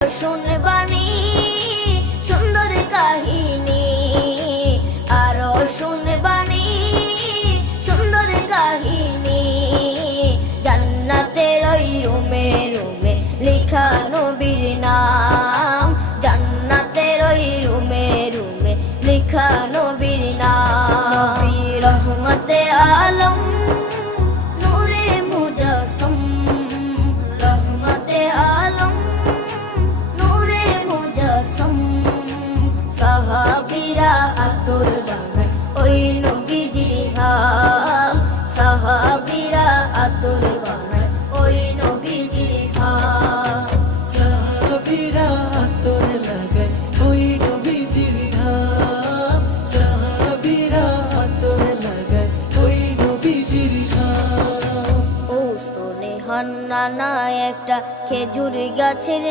শুনবানি সুন্দর কাহিনী, আরো শুনবানি সুন্দর কাহিনী। জান্নাতের ওই রুমে রুমে লেখা নবীর নাম, জান্নাতের ওই রুমে রুমে লেখা নবীর নাম। নবী রহমতে আলম নূরে মুজাসসম, রহমতে আলম নূরে মুজাসসম। সাহাবীরা আতর বানায় ওই নবীজির ঘাম, সাহাবীরা আতর বানায় ওই নবীজির ঘাম। সাহাবীরা আতর লাগায় ওই নবীজির ঘাম, সাহাবীরা আতর লাগায় ওই নবীজির ঘাম। ও স্তনে হান্নানা একটা খেজুর গাছের